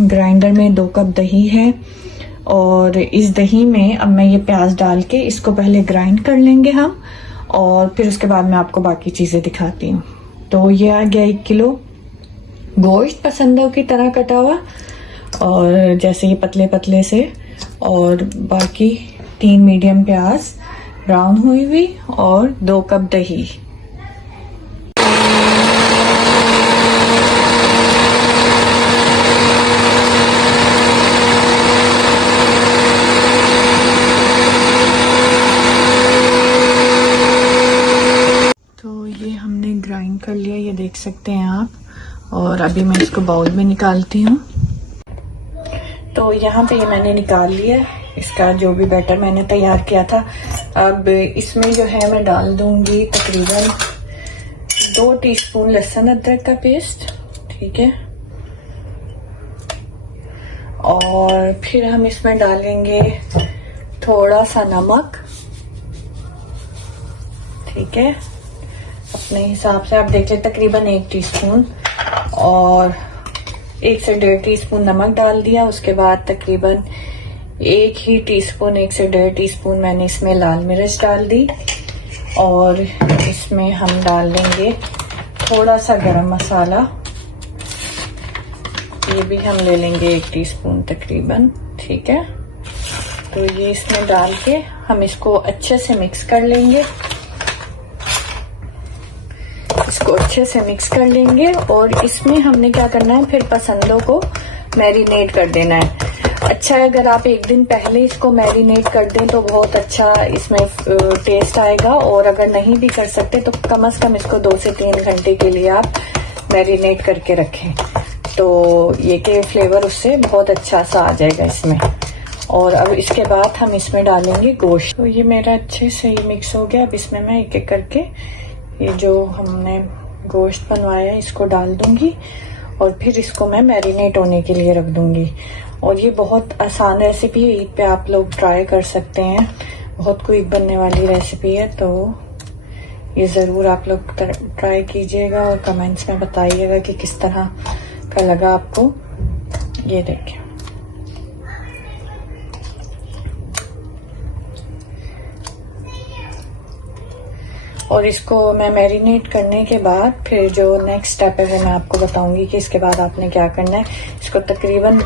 Grinder में 2 cup दही है और इस दही में अब मैं ये प्याज डाल के इसको पहले ग्राइंड कर लेंगे हम, और फिर उसके बाद मैं आपको बाकी चीज़ें दिखाती हूँ। तो ये आ गया 1 किलो गोश्त पसंदों की तरह कटा हुआ, और जैसे ये पतले पतले से, और बाकी 3 मीडियम प्याज ब्राउन हुई हुई, और 2 कप दही। तो ये हमने ग्राइंड कर लिया, ये देख सकते हैं आप, और अभी मैं इसको बाउल में निकालती हूँ। तो यहाँ पे ये मैंने निकाल लिया इसका जो भी बैटर मैंने तैयार किया था। अब इसमें जो है मैं डाल दूंगी तकरीबन 2 टीस्पून लहसुन अदरक का पेस्ट, ठीक है, और फिर हम इसमें डालेंगे थोड़ा सा नमक, ठीक है, अपने हिसाब से आप देख लें, तकरीबन 1 टीस्पून, और 1 से 1.5 टीस्पून नमक डाल दिया। उसके बाद तकरीबन 1 ही टीस्पून, 1 से 1.5 टीस्पून मैंने इसमें लाल मिर्च डाल दी, और इसमें हम डाल देंगे थोड़ा सा गरम मसाला, ये भी हम ले लेंगे 1 टीस्पून तकरीबन, ठीक है। तो ये इसमें डाल के हम इसको अच्छे से मिक्स कर लेंगे, इसको अच्छे से मिक्स कर लेंगे। और इसमें हमने क्या करना है, फिर पसंदों को मैरिनेट कर देना है। अच्छा है अगर आप 1 दिन पहले इसको मैरिनेट कर दें तो बहुत अच्छा इसमें टेस्ट आएगा, और अगर नहीं भी कर सकते तो कम से कम इसको 2 से 3 घंटे के लिए आप मैरिनेट करके रखें, तो ये के फ्लेवर उससे बहुत अच्छा सा आ जाएगा इसमें। और अब इसके बाद हम इसमें डालेंगे गोश्त। तो ये मेरा अच्छे से ही मिक्स हो गया। अब इसमें मैं एक एक करके ये जो हमने गोश्त बनवाया है इसको डाल दूंगी, और फिर इसको मैं मैरिनेट होने के लिए रख दूंगी। और ये बहुत आसान रेसिपी है, ईद पे आप लोग ट्राई कर सकते हैं, बहुत क्विक बनने वाली रेसिपी है। तो ये ज़रूर आप लोग ट्राई कीजिएगा और कमेंट्स में बताइएगा कि किस तरह का लगा आपको। ये देखिए, और इसको मैं मैरिनेट करने के बाद फिर जो नेक्स्ट स्टेप है वो मैं आपको बताऊंगी कि इसके बाद आपने क्या करना है। इसको तकरीबन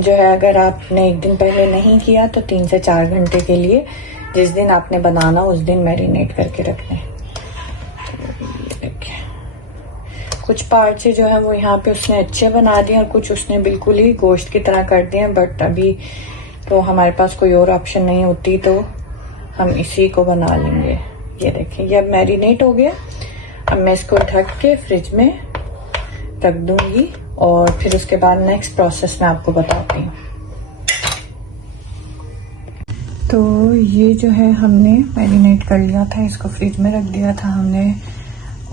जो है अगर आपने 1 दिन पहले नहीं किया तो 3 से 4 घंटे के लिए, जिस दिन आपने बनाना उस दिन मैरिनेट करके रखना है। कुछ पार्ट से जो है वो यहाँ पे उसने अच्छे बना दिए और कुछ उसने बिल्कुल ही गोश्त की तरह कर दिए, बट अभी तो हमारे पास कोई और ऑप्शन नहीं होती तो हम इसी को बना लेंगे। ये देखिए, ये अब मैरिनेट हो गया। अब मैं इसको ढक के फ्रिज में रख दूंगी, और फिर उसके बाद नेक्स्ट प्रोसेस मैं आपको बताती हूँ। तो ये जो है हमने मैरिनेट कर लिया था, इसको फ्रिज में रख दिया था हमने,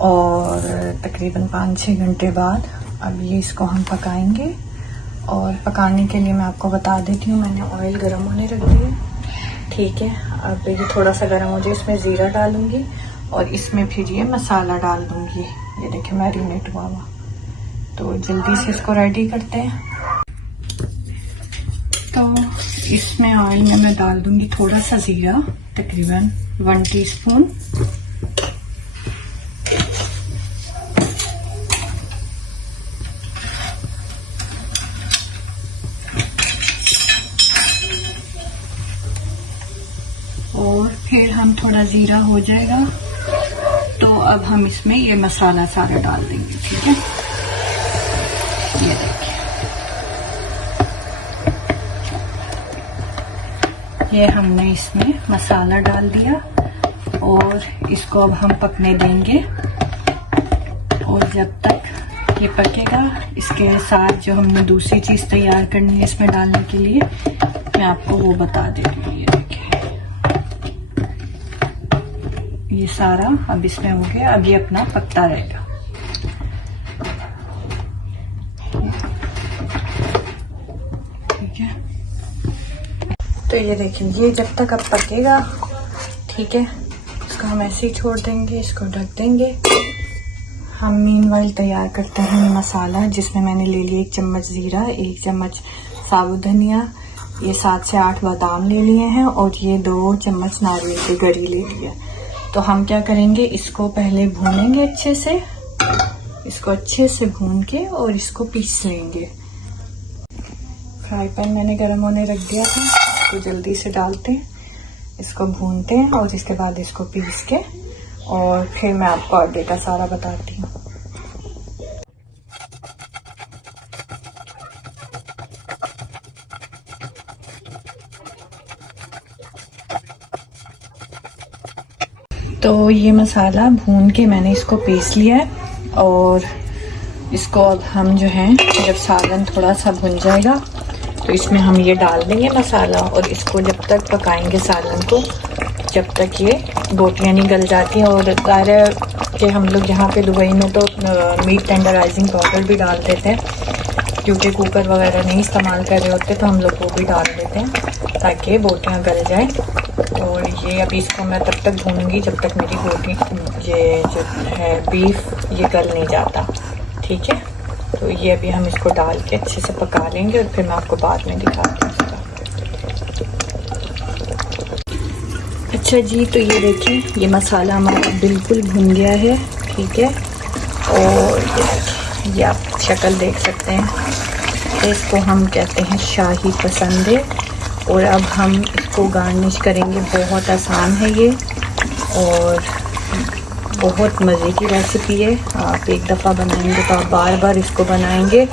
और तकरीबन 5-6 घंटे बाद अब ये इसको हम पकाएंगे। और पकाने के लिए मैं आपको बता देती हूँ, मैंने ऑयल गर्म होने रख दिया, ठीक है। अब ये थोड़ा सा गर्म हो जाए, इसमें ज़ीरा डालूंगी और इसमें फिर ये मसाला डाल दूंगी। ये देखिए मैरिनेट हुआ हुआ। तो जल्दी से इसको रेडी करते हैं। तो इसमें ऑयल में मैं डाल दूंगी थोड़ा सा ज़ीरा, तकरीबन 1 टीस्पून, और फिर हम थोड़ा ज़ीरा हो जाएगा तो अब हम इसमें ये मसाला सारा डाल देंगे, ठीक है। ये देखिए, ये हमने इसमें मसाला डाल दिया और इसको अब हम पकने देंगे। और जब तक ये पकेगा, इसके साथ जो हमने दूसरी चीज़ तैयार करनी है इसमें डालने के लिए, मैं आपको वो बता देती हूँ। ये देखिए, ये सारा अब इसमें हो गया। अब ये अपना पकता रहेगा। ठीक है, तो ये देखिए, ये जब तक अब पकेगा, ठीक है, इसको हम ऐसे ही छोड़ देंगे, इसको ढक देंगे। हम मीनवाइल तैयार करते हैं ये मसाला, जिसमें मैंने ले लिया 1 चम्मच ज़ीरा, 1 चम्मच साबुत धनिया, ये 7 से 8 बादाम ले लिए हैं और ये 2 चम्मच नारियल की गरी ले ली है। तो हम क्या करेंगे, इसको पहले भूनेंगे अच्छे से, इसको अच्छे से भून के और इसको पीस लेंगे। फ्राई पैन मैंने गर्म होने रख दिया था, इसको जल्दी से डालते हैं, इसको भूनते हैं और इसके बाद इसको पीस के और फिर मैं आपको आगे का सारा बताती हूँ। तो ये मसाला भून के मैंने इसको पीस लिया है और इसको अब हम जो है, जब सालन थोड़ा सा भुन जाएगा तो इसमें हम ये डाल देंगे मसाला और इसको जब तक पकाएंगे सालन को, जब तक ये बोटियाँ नहीं गल जाती हैं। और ज़ाहिर है कि हम लोग यहाँ पे दुबई में तो मीट टेंडराइजिंग पाउडर भी डाल देते हैं, क्योंकि कुकर वगैरह नहीं इस्तेमाल कर रहे होते, तो हम लोग वो भी डाल देते हैं ताकि बोटियाँ गल जाएं। और ये अभी इसको मैं तब तक भूनूंगी जब तक मेरी बोटी ये जो है बीफ ये गल नहीं जाता, ठीक है। तो ये अभी हम इसको डाल के अच्छे से पका लेंगे और फिर मैं आपको बाद में दिखाती हूँ। अच्छा जी, तो ये देखिए ये मसाला हमारा बिल्कुल भुन गया है, ठीक है। और ये आप शक्ल देख सकते हैं, इसको हम कहते हैं शाही पसंदे। और अब हम इसको गार्निश करेंगे, बहुत आसान है ये और बहुत मज़े की रेसिपी है। आप एक दफ़ा बनाएंगे तो आप बार बार इसको बनाएंगे।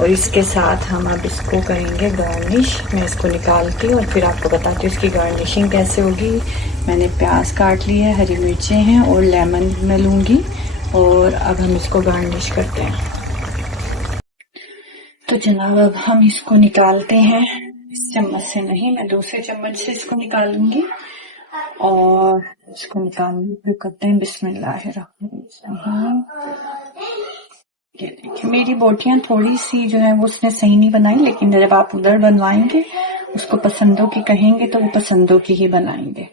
और इसके साथ हम अब इसको करेंगे गार्निश। मैं इसको निकालती हूँ और फिर आपको बताती हूँ इसकी गार्निशिंग कैसे होगी। मैंने प्याज काट ली है, हरी मिर्चें हैं और लेमन मैं लूँगी और अब हम इसको गार्निश करते हैं। तो जनाब अब हम इसको निकालते हैं, इस चम्मच से नहीं, मैं दूसरे चम्मच से इसको निकालूंगी और इसको निकालने करते हैं बिस्मिल्लाहिर्रहमानिर्रहीम। ये देखिए मेरी बोटियां थोड़ी सी जो है वो उसने सही नहीं बनाई, लेकिन जब आप उधर बनवाएंगे उसको पसंदों की कहेंगे तो वो पसंदों की ही बनाएंगे।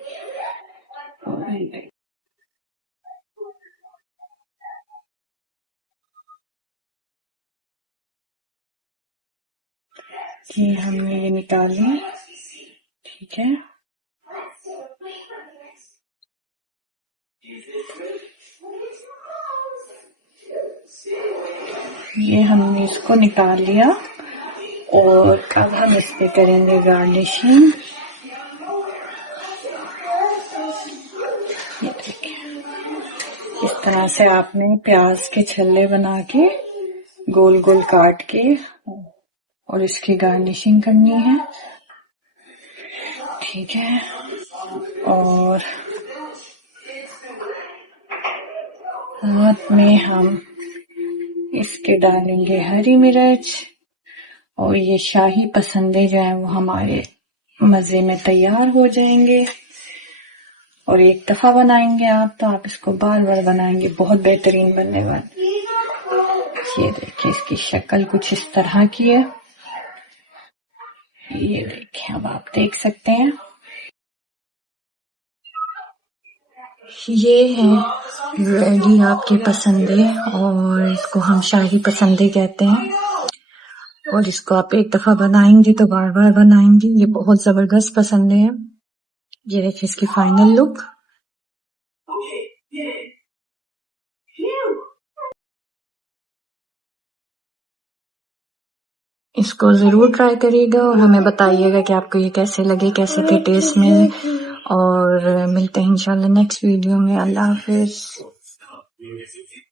कि हमने ये निकाल लिया, ठीक है। ये हमने इसको निकाल लिया और अब हम इस पे करेंगे गार्निशिंग। ये देखिए इस तरह से आपने प्याज के छल्ले बना के गोल गोल काट के और इसकी गार्निशिंग करनी है, ठीक है। और हाथ में हम इसके डालेंगे हरी मिर्च और ये शाही पसंदे जो है वो हमारे मजे में तैयार हो जाएंगे। और एक दफा बनाएंगे आप तो आप इसको बार बार बनाएंगे, बहुत बेहतरीन बनने वाले। ये देखिए इसकी शक्ल कुछ इस तरह की है, ये देखिए अब आप देख सकते हैं। ये है रेडी आपके पसंदे और इसको हम शाही पसंदे कहते हैं। और इसको आप एक दफा बनाएंगे तो बार बार बनाएंगे, ये बहुत जबरदस्त पसंदे हैं। ये देखिए इसकी फाइनल लुक। इसको जरूर ट्राई करिएगा और हमें बताइएगा कि आपको ये कैसे लगे, कैसे थे टेस्ट में। और मिलते हैं इंशाल्लाह नेक्स्ट वीडियो में। अल्लाह हाफिज।